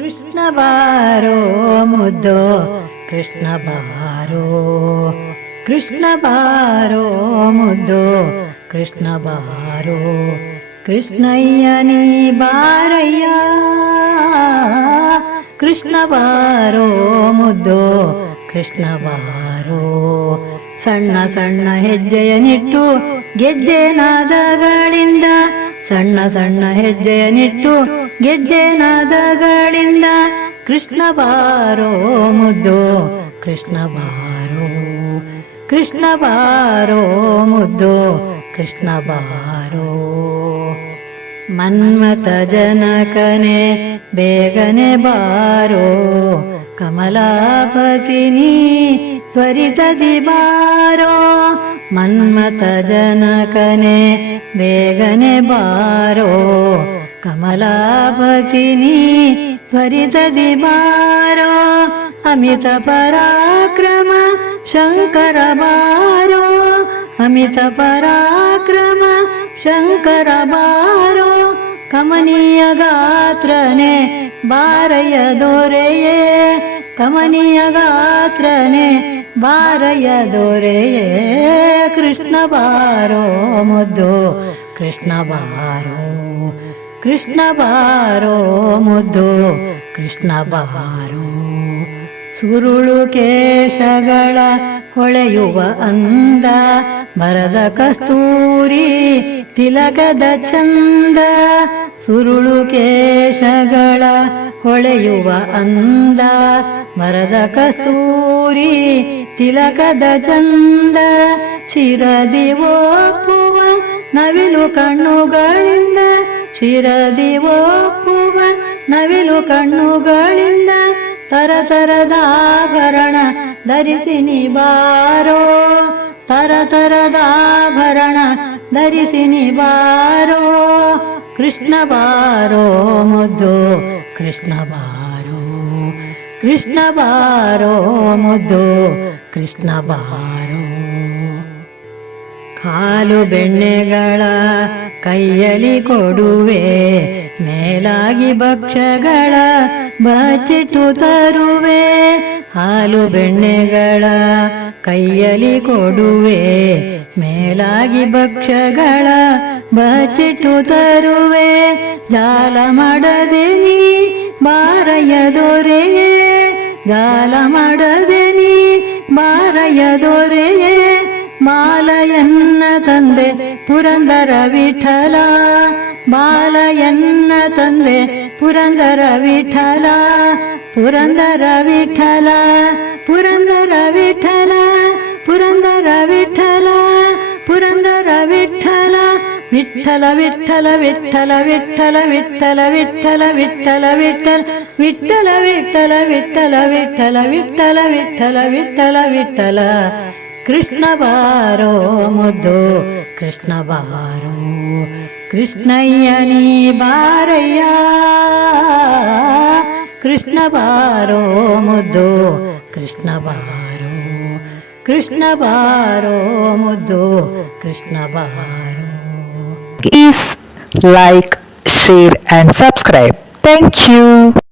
ಕೃಷ್ಣ ಬಾರೋ ಮುದ್ದೋ ಕೃಷ್ಣ ಬಾರೋ, ಕೃಷ್ಣ ಬಾರೋ ಮುದ್ದೋ ಕೃಷ್ಣ ಬಾರೋ, ಕೃಷ್ಣಯ್ಯ ನೀ ಬಾರಯ್ಯ, ಕೃಷ್ಣ ಬಾರೋ ಮುದ್ದೋ ಕೃಷ್ಣ ಬಾರೋ. ಸಣ್ಣ ಸಣ್ಣ ಹೆಜ್ಜೆಯ ನಿಟ್ಟು ಗೆಜ್ಜೆ ನಾದಗಳಿಂದ, ಸಣ್ಣ ಸಣ್ಣ ಹೆಜ್ಜೆಯ ನಿಟ್ಟು ಗೆಜ್ಜೆ ನಾದಗಳಿಂದ, ಕೃಷ್ಣ ಬಾರೋ ಮುದ್ದೋ ಕೃಷ್ಣ ಬಾರೋ, ಕೃಷ್ಣ ಬಾರೋ ಮುದ್ದೋ ಕೃಷ್ಣ ಬಾರೋ. ಮನ್ಮಥ ಜನಕನೆ ಬೇಗನೆ ಬಾರೋ, ಕಮಲಾಪತಿನಿ ತ್ವರಿತದಿ ಬಾರೋ. ಮನ್ಮಥ ಜನಕನೆ ಬೇಗನೆ ಬಾರೋ, ಕಮಲಾಪತಿನಿ ತ್ವರಿತದಿ ಬಾರೋ. ಅಮಿತ ಪರಾಕ್ರಮ ಶಂಕರ ಬಾರೋ, ಅಮಿತ ಪರಾಕ್ರಮ ಶಂಕರ ಬಾರೋ. ಕಮನೀಯ ಗಾತ್ರನೆ ಬಾರಯ್ಯ ದೊರೆಯೇ, ಕಮನೀಯ ಗಾತ್ರನೆ ಬಾರಯ್ಯ ದೊರೆಯೇ. ಕೃಷ್ಣ ಬಾರೋ ಮುದ್ದೋ ಕೃಷ್ಣ ಬಾರೋ, ಕೃಷ್ಣ ಬಾರೋ ಮುದ್ದೋ ಕೃಷ್ಣ ಬಾರೋ. ಸುರುಳು ಕೇಶಗಳ ಹೊಳೆಯುವ ಅಂದ, ಬರದ ಕಸ್ತೂರಿ ತಿಲಕದ ಚಂದ. ಸುರುಳು ಕೇಶಗಳ ಹೊಳೆಯುವ ಅಂದ, ಬರದ ಕಸ್ತೂರಿ ತಿಲಕದ ಚಂದ. ಶಿರದಿ ಒಪ್ಪುವ ನವಿಲು ಕಣ್ಣುಗಳಿಂದ, ಶಿರದಿ ಒಪ್ಪುವ ನವಿಲು ಕಣ್ಣುಗಳಿಂದ, ತರತರದಾಭರಣ ಧರಿಸಿ ನೀ ಬಾರೋ, ತರತರದಾಭರಣ ಧರಿಸಿ ನೀ ಬಾರೋ. ಕೃಷ್ಣ ಬಾರೋ ಮುದ್ದೋ ಕೃಷ್ಣ ಬಾರೋ, ಕೃಷ್ಣ ಬಾರೋ ಮುದ್ದೋ ಕೃಷ್ಣ ಬಾರೋ. ಕಾಲು ಬೆಣ್ಣೆಗಳ ಕೈಯಲ್ಲಿ ಕೊಡುವೆ, ಮೇಲಾಗಿ ಭಕ್ಷ್ಯಗಳ ಬಚ್ಚಿಟ್ಟು ತರುವೆ. ಹಾಲು ಬೆಣ್ಣೆಗಳ ಕೈಯಲ್ಲಿ ಕೊಡುವೆ, ಮೇಲಾಗಿ ಭಕ್ಷ್ಯಗಳ ಬಚ್ಚಿಟ್ಟು ತರುವೆ. ಜಾಲ ಮಾಡದೆ ನೀ ಬಾರಯ್ಯ ದೊರೆಯೇ, ಜಾಲ ಮಾಡದೆ ನೀ ಬಾರಯ್ಯ ದೊರೆಯೇ. ಬಾಲಯನ್ನ ತಂದೆ ಪುರಂದರ ವಿಠಲ, ಬಾಲಯನ್ನ ತಂದೆ ಪುರಂದರ ವಿಠಲ, ಪುರಂದರ ವಿಠಲ, ಪುರಂದರ ವಿಠಲ, ಪುರಂದರ ವಿಠಲ, ಪುರಂದರ ವಿಠಲ. ವಿಠಲ ವಿಠಲ ವಿಠಲ ವಿಠಲ ವಿಠಲ ವಿಠಲ ವಿಠಲ ವಿಠಲ ವಿಠಲ ವಿಠಲ ವಿಠಲ ವಿಠಲ ವಿಠಲ ವಿಠಲ ವಿಠಲ ವಿಠಲ. ಕೃಷ್ಣ ಬಾರೋ ಮುದ್ದೋ ಕೃಷ್ಣ ಬಾರೋ, ಕೃಷ್ಣಯ್ಯ ನೀ ಬಾರಯ್ಯ, ಕೃಷ್ಣ ಬಾರೋ ಮುದ್ದೋ ಕೃಷ್ಣ ಬಾರೋ, ಕೃಷ್ಣ ಬಾರೋ ಮುದ್ದೋ ಕೃಷ್ಣ ಬಾರೋ. Please like, share and subscribe. Thank you.